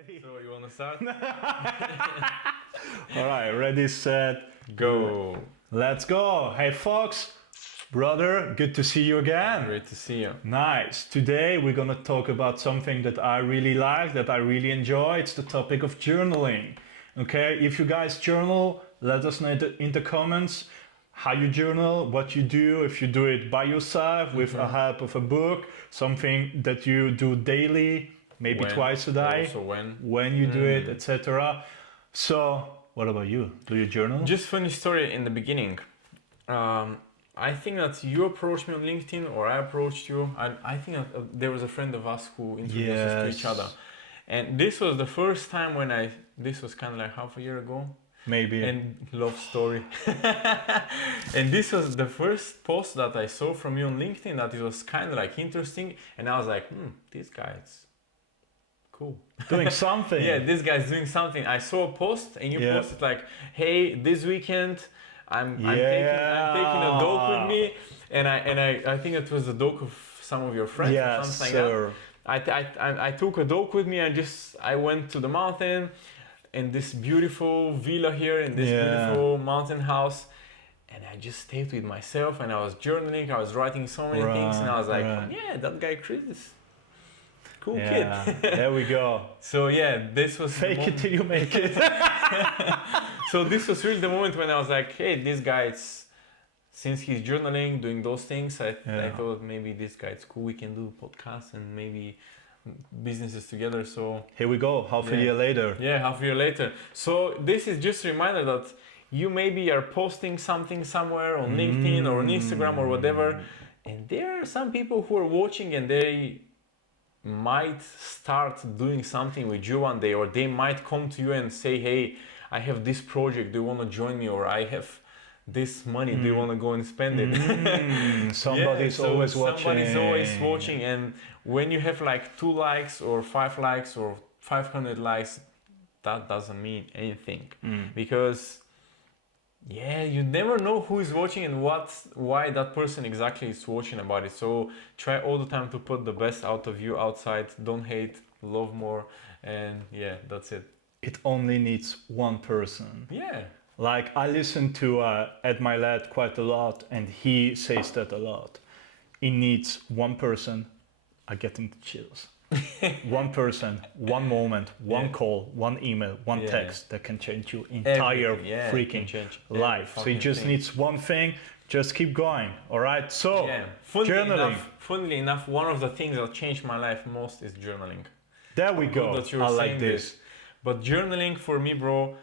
Ready? So you want to start? All right, ready, set, Go. let's go. Hey, Fox, brother, good to see you again. Great to see you. Nice. Today we're gonna talk about something that I really like, that I really enjoy. It's the topic of journaling. Okay, if you guys journal, let us know in the comments how you journal, what you do, if you do it by yourself with the help of a book, something that you do daily, maybe When? twice a day, Also when you do it, etc. So, what about you? Do you journal? Just funny story in the beginning. I think that you approached me on LinkedIn or I approached you. I think that there was a friend of us who introduced us to each other. And this was the first time when this was kind of like half a year ago. Maybe. And love story. And this was the first post that I saw from you on LinkedIn that it was kind of like interesting. And I was like, this guy's cool. Doing something. Yeah, this guy's doing something. I saw a post and you posted like, hey, this weekend I'm taking a dog with me. And I think it was the dog of some of your friends or something like that. I took a dog with me and I went to the mountain in this beautiful villa here in this beautiful mountain house, and I just stayed with myself and I was journaling. I was writing so many things, and I was like, yeah, that guy Chris is cool kid. There we go. So yeah, this was fake it till you make it. So this was really the moment when I was like, hey, this guy, since he's journaling, doing those things, I thought maybe this guy is cool. We can do podcasts and maybe businesses together. So here we go, half a year later. Yeah, half a year later. So this is just a reminder that you maybe are posting something somewhere on LinkedIn or on Instagram or whatever, and there are some people who are watching and they might start doing something with you one day, or they might come to you and say, hey, I have this project, do you want to join me? Or I have this money, do you want to go and spend it? Somebody's always watching. Somebody's always watching, and when you have like 2 likes or 5 likes or 500 likes, that doesn't mean anything, because you never know who is watching and why that person exactly is watching about it. So try all the time to put the best out of you outside. Don't hate, love more, and that's it. It only needs one person. Yeah. Like I listen to Ed Milet quite a lot, and he says that a lot. It needs one person. I get into chills. One person, one moment, one call, one email, one text that can change your entire freaking life. So it just needs one thing. Just keep going. All right. So journaling. Funnily enough, one of the things that changed my life most is journaling. There we go. I like this. But journaling for me, bro,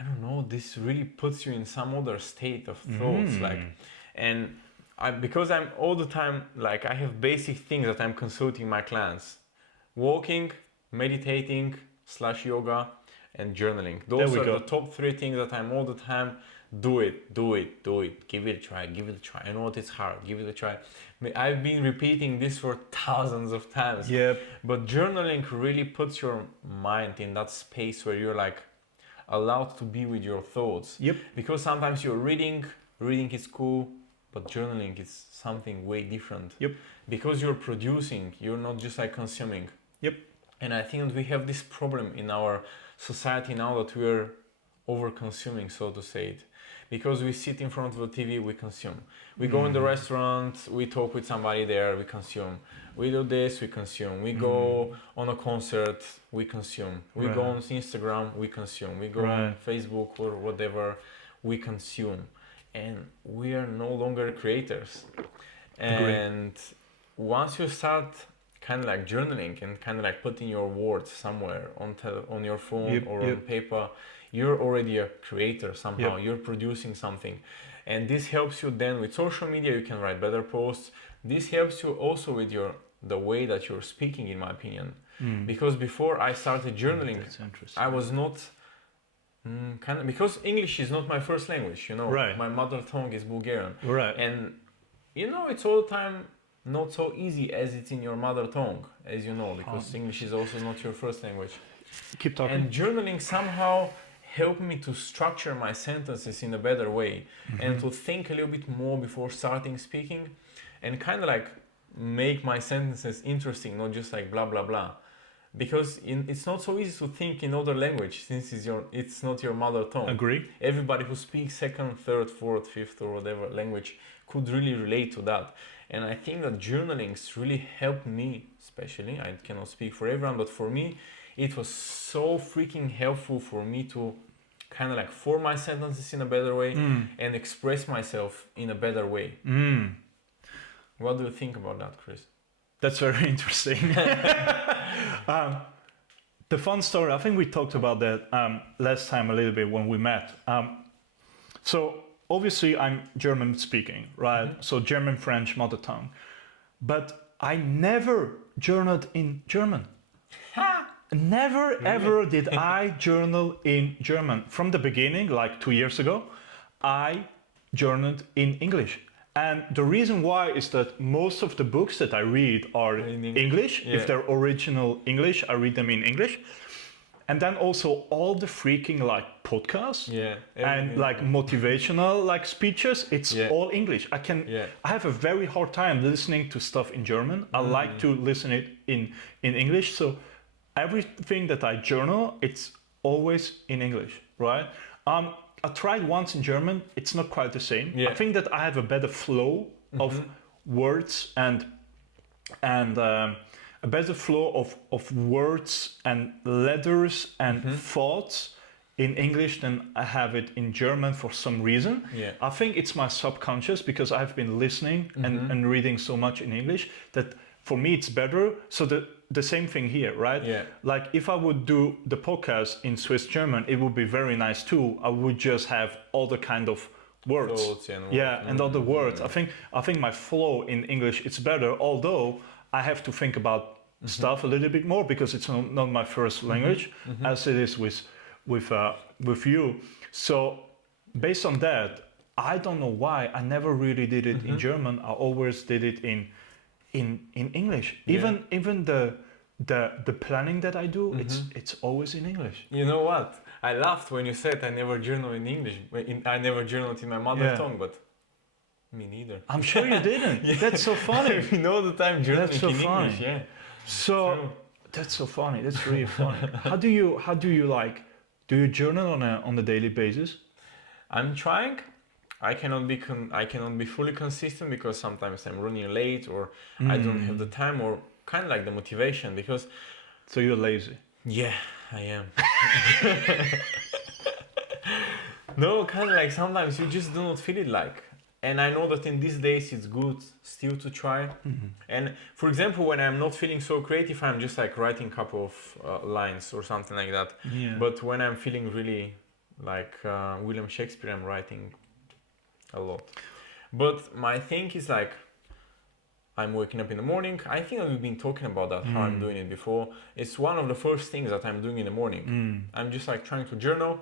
I don't know, this really puts you in some other state of thoughts. Because I'm all the time, like I have basic things that I'm consulting my clients: walking, meditating / yoga, and journaling. Those are the top 3 things that I'm all the time. Do it, give it a try. I know it's hard, give it a try. I've been repeating this for thousands of times. But journaling really puts your mind in that space where you're like allowed to be with your thoughts. Because sometimes you're reading is cool, but journaling is something way different. Because you're producing, you're not just like consuming. And I think that we have this problem in our society now that we're over consuming, so to say it. Because we sit in front of the TV, we consume. We go in the restaurant, we talk with somebody there, we consume. We do this, we consume. We go on a concert, we consume. We go on Instagram, we consume. We go on Facebook or whatever, we consume. And we are no longer creators. And once you start kind of like journaling and kind of like putting your words somewhere on your phone or on paper, you're already a creator somehow. You're producing something, and this helps you then with social media. You can write better posts. This helps you also with the way that you're speaking, in my opinion. Because before I started journaling, I was not because English is not my first language, my mother tongue is Bulgarian, and it's all the time not so easy as it's in your mother tongue, as you know, because English is also not your first language. Keep talking. And journaling somehow helped me to structure my sentences in a better way and to think a little bit more before starting speaking, and kind of like make my sentences interesting, not just like blah blah blah. because it's not so easy to think in other language since it's not your mother tongue. Agree. Everybody who speaks second, third, fourth, fifth, or whatever language could really relate to that. And I think that journaling's really helped me, especially. I cannot speak for everyone, but for me, it was so freaking helpful for me to kind of like form my sentences in a better way and express myself in a better way. What do you think about that, Chris? That's very interesting. The fun story, I think we talked about that last time a little bit when we met. So obviously I'm German speaking, right? So German, French, mother tongue. But I never journaled in German. Never ever did I journal in German. From the beginning, like 2 years ago, I journaled in English. And the reason why is that most of the books that I read are in English. Yeah. If they're original English, I read them in English. And then also all the freaking like podcasts and like motivational like speeches, it's all English. I have a very hard time listening to stuff in German. I like to listen it in English. So everything that I journal, it's always in English, right? I tried once in German. It's not quite the same. I think that I have a better flow of words and a better flow of words and letters and thoughts in English than I have it in German for some reason. I think it's my subconscious because I've been listening and reading so much in English that for me it's better. So the same thing here, right? Like if I would do the podcast in Swiss German, it would be very nice too. I would just have all the kind of words. And other words. I think my flow in English it's better, although I have to think about stuff a little bit more because it's not my first language as it is with you. So based on that, I don't know why I never really did it in German. I always did it in English. Even the planning that I do, it's always in English. You know what? I laughed when you said I never journal in English. I never journaled in my mother tongue, but me neither. I'm sure you didn't. That's so funny. You know the time journaling in English, So that's so funny. That's really funny. How do you like? Do you journal on a daily basis? I'm trying. I cannot be fully consistent because sometimes I'm running late or I don't have the time or kind of like the motivation because. So you're lazy. Yeah, I am. No, kind of like sometimes you just do not feel it like. And I know that in these days it's good still to try. And for example, when I'm not feeling so creative, I'm just like writing a couple of lines or something like that. But when I'm feeling really like William Shakespeare, I'm writing a lot. But my thing is like, I'm waking up in the morning. I think we've been talking about that, how I'm doing it before. It's one of the first things that I'm doing in the morning. I'm just like trying to journal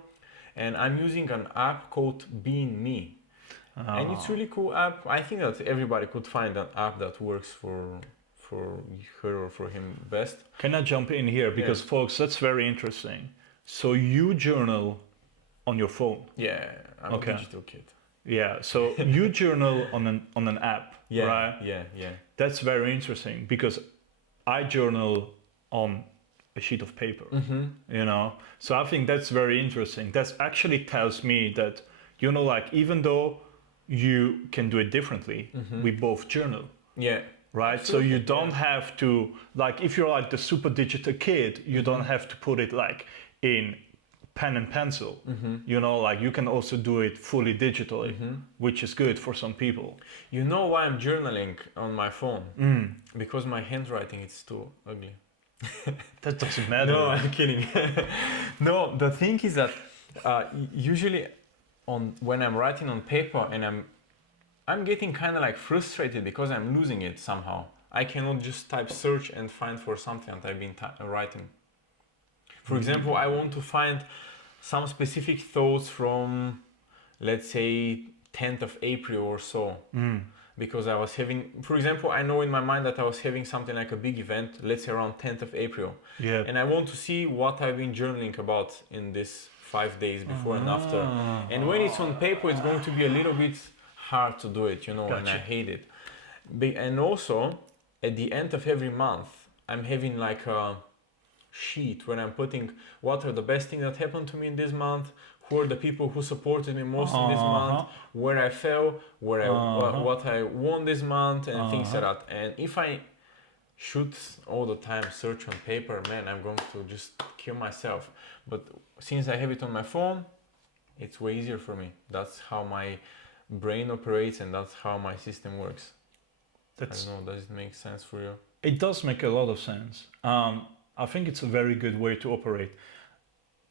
and I'm using an app called Being Me. And it's really cool app. I think that everybody could find an app that works for her or for him best. Can I jump in here? Because folks, that's very interesting. So you journal on your phone? Yeah, I'm a digital kid. Yeah, so you journal on an app, right? Yeah. That's very interesting because I journal on a sheet of paper, you know? So I think that's very interesting. That actually tells me that, you know, like even though you can do it differently, we both journal. Yeah. Right? Absolutely. So you don't have to, like if you're like the super digital kid, you don't have to put it like in pen and pencil. You know, like you can also do it fully digitally, which is good for some people. You know why I'm journaling on my phone? Because my handwriting is too ugly. That doesn't matter. No, I'm kidding. No, the thing is that usually when I'm writing on paper and I'm getting kind of like frustrated because I'm losing it somehow. I cannot just type search and find for something that I've been writing. For example, I want to find some specific thoughts from, let's say, 10th of April or so. Because I was having, for example, I know in my mind that I was having something like a big event, let's say around 10th of April. Yeah. And I want to see what I've been journaling about in this 5 days before and after. And when it's on paper, it's going to be a little bit hard to do it, you know, and I hate it. And also, at the end of every month, I'm having like a sheet where I'm putting what are the best things that happened to me in this month, who are the people who supported me most in this month, where I fell, what I won this month, and things like that. And if I should all the time search on paper, man, I'm going to just kill myself. But since I have it on my phone, it's way easier for me. That's how my brain operates, and that's how my system works. I don't know, does it make sense for you? It does make a lot of sense. I think it's a very good way to operate.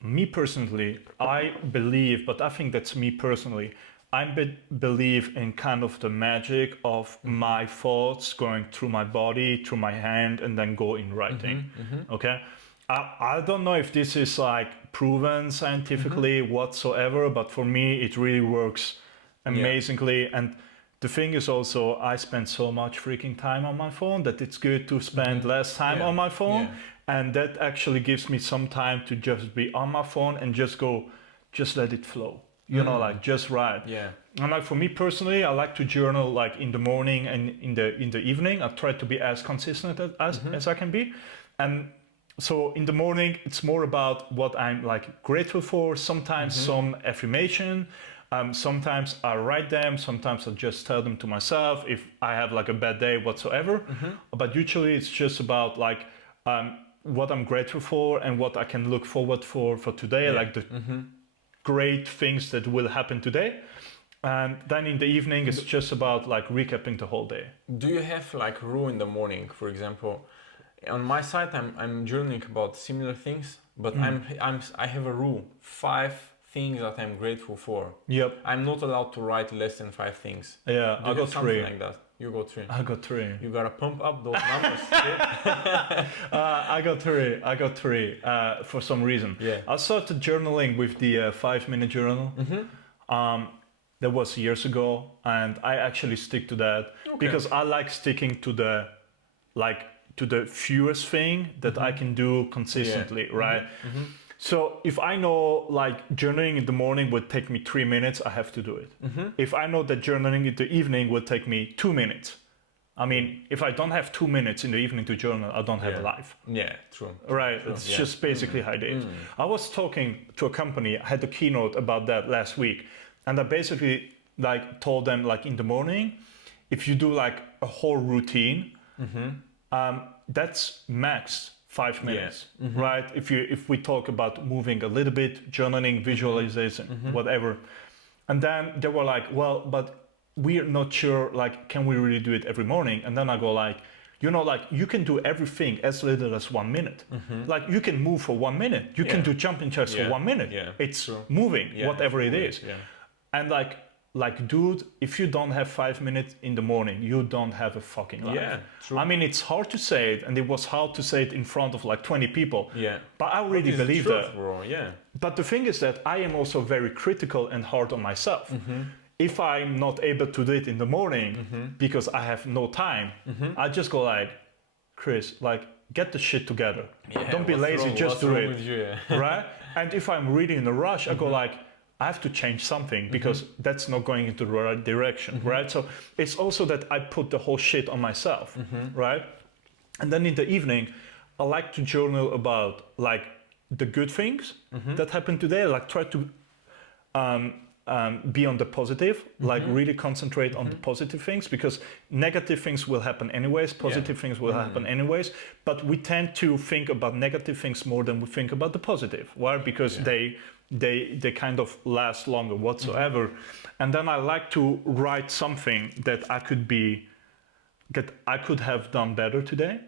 Me personally, I believe, but I think that's me personally, I believe in kind of the magic of my thoughts going through my body, through my hand, and then go in writing. Okay? I don't know if this is like proven scientifically whatsoever, but for me, it really works amazingly. And the thing is also, I spend so much freaking time on my phone that it's good to spend less time on my phone. And that actually gives me some time to just be on my phone and just let it flow. You know, like just write. And like for me personally, I like to journal like in the morning and in the evening. I try to be as consistent as I can be. And so in the morning, it's more about what I'm like grateful for. Sometimes some affirmation. Sometimes I write them. Sometimes I just tell them to myself if I have like a bad day whatsoever. But usually it's just about like what I'm grateful for and what I can look forward for today, like the great things that will happen today. And then in the evening, it's just about like recapping the whole day. Do you have like a rule in the morning, for example? On my side, I'm journaling about similar things, but I have a rule: 5 things that I'm grateful for. Yep. I'm not allowed to write less than 5 things. Yeah, I got 3. Like that. You got 3. I got 3. You gotta pump up those numbers. I got 3 for some reason. Yeah. I started journaling with the 5-minute journal. That was years ago, and I actually stick to that because I like sticking to the fewest thing that I can do consistently, right? So if I know like journaling in the morning would take me 3 minutes, I have to do it. If I know that journaling in the evening would take me 2 minutes, I mean, if I don't have 2 minutes in the evening to journal, I don't have a life. Yeah, true. Right, it's just basically how it is. I was talking to a company, I had a keynote about that last week, and I basically like told them like in the morning, if you do like a whole routine, that's max 5 minutes, right? If we talk about moving a little bit, journaling, visualization, whatever. And then they were like, well, but we're not sure, like, can we really do it every morning? And then I go like, you know, like you can do everything as little as 1 minute. Like you can move for 1 minute. You can do jumping jacks for 1 minute. It's moving, whatever it is. And like, dude, if you don't have 5 minutes in the morning, you don't have a fucking life. Yeah, true. I mean, it's hard to say it, and it was hard to say it in front of like 20 people. But I really believe that. Bro. But the thing is that I am also very critical and hard on myself. If I'm not able to do it in the morning because I have no time, I just go like, Chris, like, get the shit together. Don't be lazy, just do it. Right? And if I'm really in a rush, I go like, I have to change something because that's not going into the right direction, right? So it's also that I put the whole shit on myself, right? And then in the evening, I like to journal about like the good things that happened today. I like try to be on the positive, like really concentrate on the positive things, because negative things will happen anyways, positive things will happen anyways, but we tend to think about negative things more than we think about the positive. Why? Because they kind of last longer whatsoever. And then I like to write something that I could have done better today.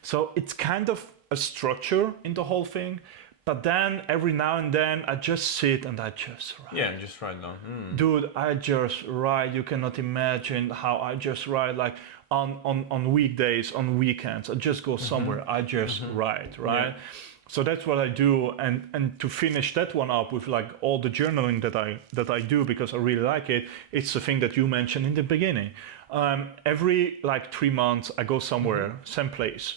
So it's kind of a structure in the whole thing. But then every now and then I just sit and I just write. Yeah, just write down. Dude, I just write. You cannot imagine how I just write. Like on weekdays, on weekends, I just go somewhere. I just write, right? So that's what I do, and to finish that one up with like all the journaling that I do because I really like it. It's the thing that you mentioned in the beginning. Every like 3 months I go somewhere, same place,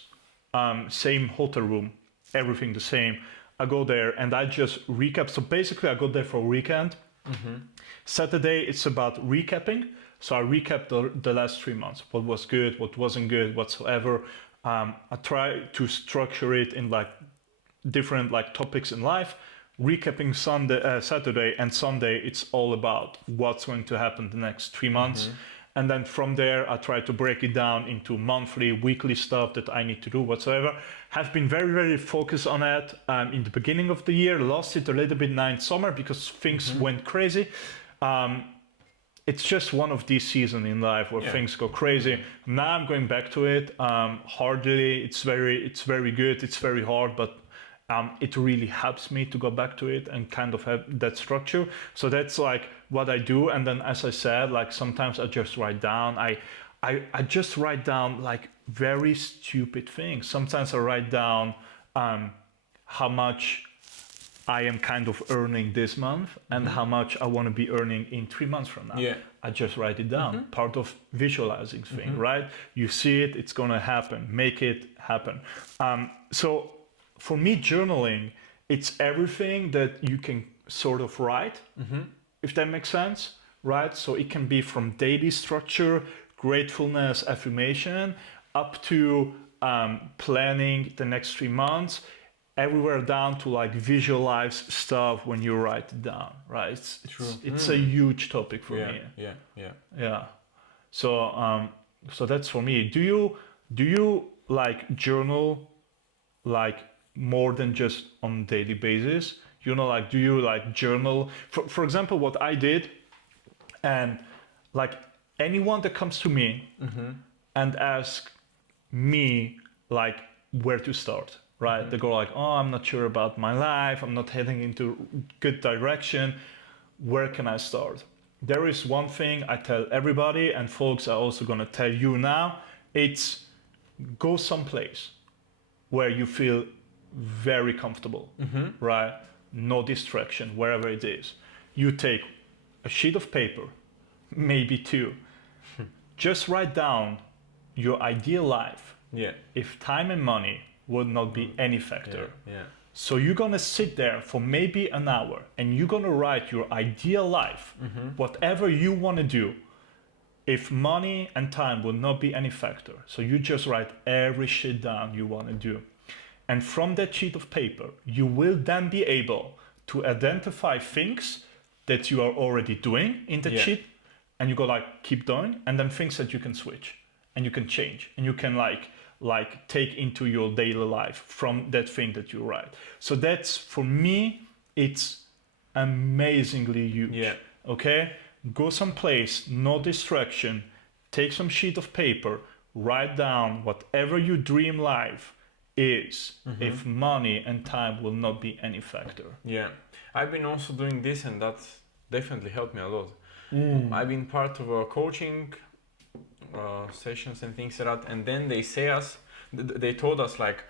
same hotel room, everything the same. I go there and I just recap. So basically I go there for a weekend. Saturday it's about recapping. So I recap the last 3 months. What was good, what wasn't good, whatsoever. I try to structure it in like different like topics in life. Recapping Saturday and Sunday, it's all about what's going to happen the next 3 months. And then from there, I try to break it down into monthly, weekly stuff that I need to do whatsoever. Have been very, very focused on that in the beginning of the year. Lost it a little bit now in summer because things went crazy. It's just one of these seasons in life where things go crazy. Now I'm going back to it. Hardly, it's very good. It's very hard, but it really helps me to go back to it and kind of have that structure. So that's like what I do. And then, as I said, like sometimes I just write down. I just write down like very stupid things. Sometimes I write down how much I am kind of earning this month and how much I want to be earning in 3 months from now. Yeah. I just write it down. Part of visualizing thing, right? You see it, it's gonna happen. Make it happen. So for me, journaling, it's everything that you can sort of write, if that makes sense, right? So it can be from daily structure, gratefulness, affirmation, up to planning the next 3 months, everywhere down to like visualize stuff when you write it down, right? It's a huge topic for me. Yeah. So that's for me. Do you like journal like more than just on daily basis? You know, like do you like journal? For example, what I did, and like anyone that comes to me and asks me like where to start, right? They go like, oh, I'm not sure about my life. I'm not heading into good direction. Where can I start? There is one thing I tell everybody, and folks are also gonna tell you now. It's go someplace where you feel very comfortable, right? No distraction, wherever it is. You take a sheet of paper, maybe 2. Just write down your ideal life. If time and money would not be any factor. So you're gonna sit there for maybe an hour and you're gonna write your ideal life, whatever you wanna do, if money and time will not be any factor. So you just write every shit down you wanna do. And from that sheet of paper, you will then be able to identify things that you are already doing in that sheet, and you go like, keep doing, and then things that you can switch and you can change and you can like take into your daily life from that thing that you write. So that's, for me, it's amazingly huge. Okay? Go someplace, no distraction, take some sheet of paper, write down whatever your dream life is, if money and time will not be any factor. I've been also doing this, and that's definitely helped me a lot. I've been part of a coaching sessions and things like that, and then they told us like,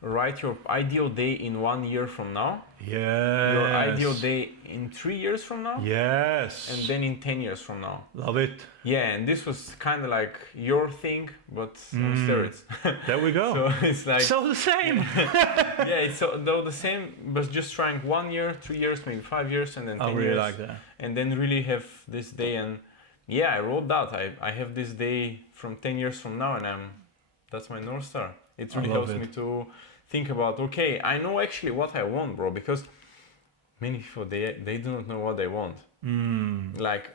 write your ideal day in 1 year from now, your ideal day in 3 years from now, and then in 10 years from now. Love it. And this was kind of like your thing, but on steroids. There we go. So it's like so the same. It's though the same, but just trying 1 year, 3 years, maybe 5 years, and then 10 I really years, like that. and then really have this day. And I wrote that I have this day from 10 years from now, and that's my North Star. It really helps me to think about, okay, I know actually what I want, bro, because many people, they do not know what they want. Like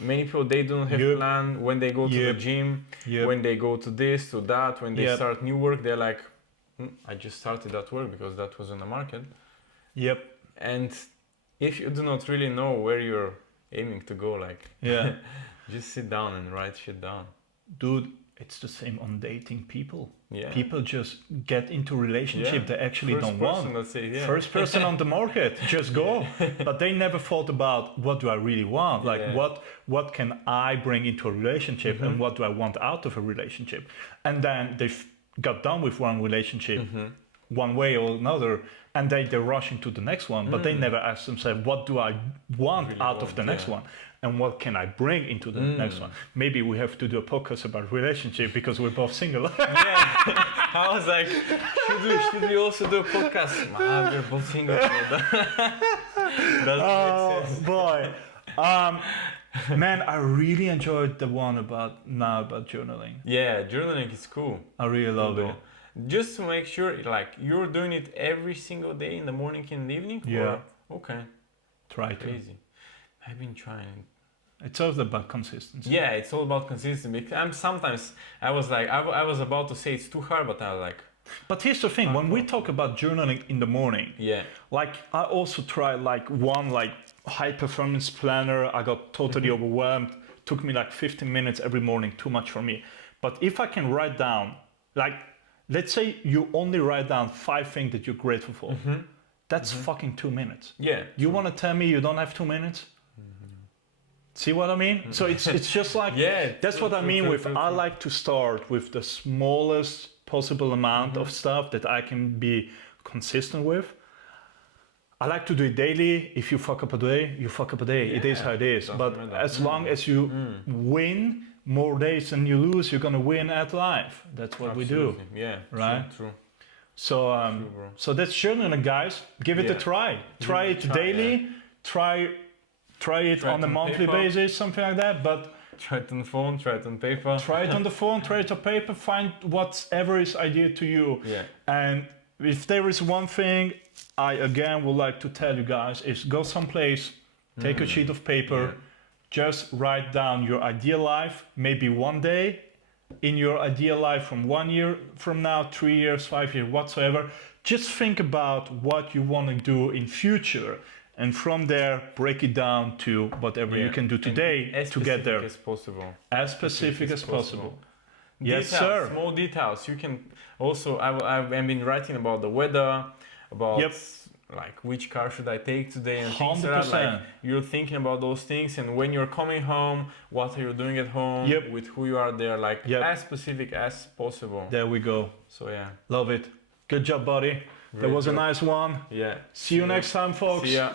many people, they do not have a plan when they go to the gym, when they go to this, to that, when they start new work, they're like, I just started that work because that was on the market. And if you do not really know where you're aiming to go, like, just sit down and write shit down. Dude, it's the same on dating people. People just get into relationship they actually don't want. Let's say, First person on the market, just go. But they never thought about, what do I really want? Like what can I bring into a relationship and what do I want out of a relationship? And then they got done with one relationship one way or another, and they rush into the next one, but they never ask themselves, what do I want really out of the next one? And what can I bring into the next one? Maybe we have to do a podcast about relationship because we're both single. I was like, should we also do a podcast? We're both single. Oh boy. Man, I really enjoyed the one about journaling. Journaling is cool. I really love it. Just to make sure, like, you're doing it every single day in the morning and the evening? Yeah. Or? Okay. Try to. Crazy. I've been trying. It's all about consistency. Yeah, it's all about consistency. I was about to say it's too hard, but I was like. But here's the thing, when we talk about journaling in the morning, like I also tried like one like high performance planner. I got totally overwhelmed. Took me like 15 minutes every morning, too much for me. But if I can write down, like, let's say you only write down 5 things that you're grateful for. That's fucking 2 minutes. Yeah. You want to tell me you don't have 2 minutes? See what I mean? So it's just like, that's what I mean with, I like to start with the smallest possible amount of stuff that I can be consistent with. I like to do it daily. If you fuck up a day, you fuck up a day. It is how it is. But as long as you win more days than you lose, you're gonna win at life. That's what we do. Yeah. Right? True. So so that's journaling, guys. Give it a try. Try it daily. Try it on a monthly basis, something like that. But try it on the phone, try it on paper. Try it on the phone, try it on paper, find whatever is ideal to you. Yeah. And if there is one thing I again would like to tell you guys is go someplace, take a sheet of paper, just write down your ideal life, maybe one day in your ideal life from 1 year from now, 3 years, 5 years, whatsoever. Just think about what you want to do in future. And from there, break it down to whatever you can do today to get there. As possible. As specific as possible. Yes, Details, sir. Small details. You can also. I've been writing about the weather, about like which car should I take today, and things like that. Like, you're thinking about those things, and when you're coming home, what are you doing at home? With who you are there, like as specific as possible. There we go. So yeah. Love it. Good job, buddy. That was a nice one. Yeah. See you next time, folks. See ya.